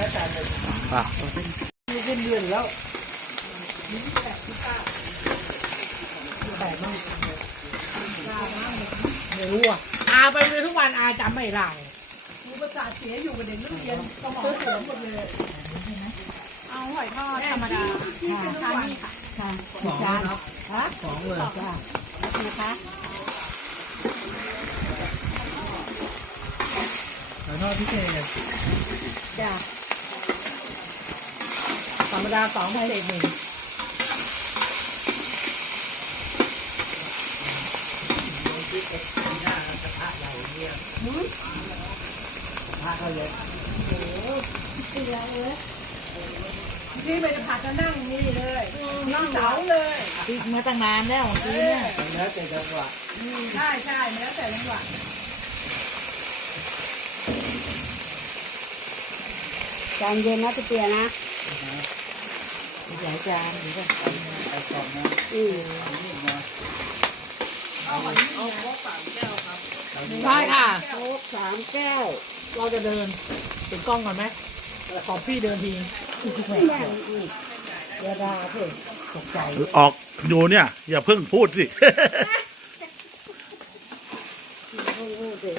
นะจานหนึ่งอะมีขึ้นเดือนแล้วไม่รู้อะอาไปเรียนทุกวันอาจำไม่ได้รูประสาทเสียอยู่กับเด็กนักเรียนสมองเสียหมดเลยเอาหอยทอดธรรมดาทานนี่ค่ะสองจานครับฮะสองเลยจ้านะคะแล้วทอดพิเศษจ้า ธรรมดาสองพิเศษหนึ่งพระเขาเยอะที่ไปจะผัดจะนั่งนี่เลยนั่งเสาเลยติดมาตั้งนานแล้วจริงเนี่ยแล้วแต่จังหวะใช่ใช่แล้วแต่จังหวะจานเย็นนะพี่เตียนะ หลายจานดีกว่าไปก่อนนะอืมได้ค่ะโค้กสามแก้ว เราจะเดินถึงกล้องก่อนไหมขอพี่เดินทีไม่ได้อีกเดี๋ยวดาเถอะตกใจออกอยู่เนี่ย อย่าเพิ่งพูดสิ พูดพูดสิ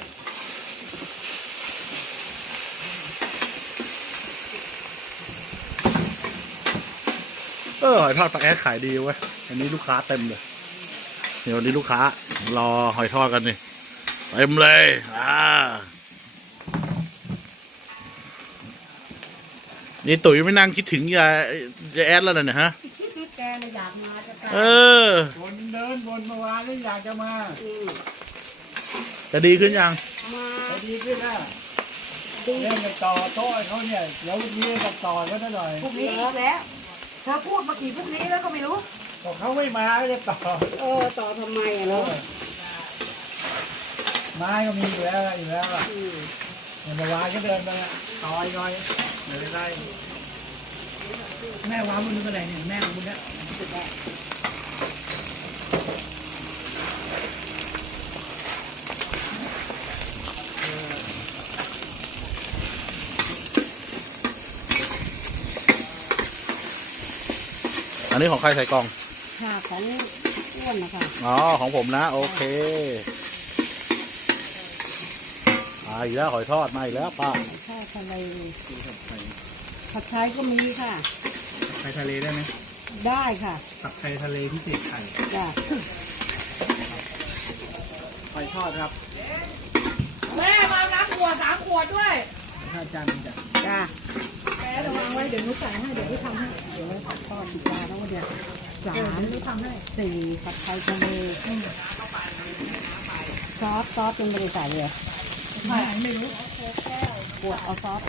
เออหอยทอดปลาแอดขายดีเว้ยอันนี้ลูกค้าเต็มเลยเดี๋ยววันนี้ลูกค้ารอหอยทอดกันนี่เต็มเลยอ่านี่ตุ๋ยไม่นั่งคิดถึงยายยายแอดแล้วนะเนี่ยฮะแกน่ะอยากมาจะกลับเออ วนเดินวนเมื่อวานนี่อยากจะมาอืมจะดีขึ้นยัง มาพอดีขึ้นแล้วดีเล่นไปต่อโต๊ะให้เขาเนี่ยเดี๋ยวนี้กับต่อก็ได้หน่อยพรุ่งนี้อีกแล้ว เธอพูดมากี่พรุ่งนี้แล้วก็ไม่รู้ บอกเขาไม่มาไม่ได้ต่อเออต่อทำไมอะเนาะไม้ก็มีอยู่แล้วอยู่แล้วอะอืมเมื่อวานก็เดินมาต่อยหน่อยไม่ได้ได้แม่ว้ามันนึกอะไรเนี่ยแม่ของมึงเนี่ย อันนี้ของใครใส่กล่อง ค่ะของอ้วนนะคะอ๋อ ของผมนะ โอเคมาอีกแล้วหอยทอดมาอีกแล้วป้าข้าวทะเลผัดไทยก็มีค่ะไทยทะเลได้ไหมได้ค่ะผัดไทยทะเลพิเศษไข่จ้ะหอยทอดครับแม่มาน้ำขวดสามขวดด้วยถ้าจานจ้ะจ้ะแม่ ระวังไว้เดี๋ยวหนุใส่ให้เดี๋ยวพี่ทำให้เดี๋ยวผัดทอดดีกว่าแล้วเดี๋ยวสาเดี๋ยวมหนุทำให้สี่ผัดไทยทะเลซอสซอสยังไม่ได้ใส่เลยไม่ไม่รู้ขวดเอาซอส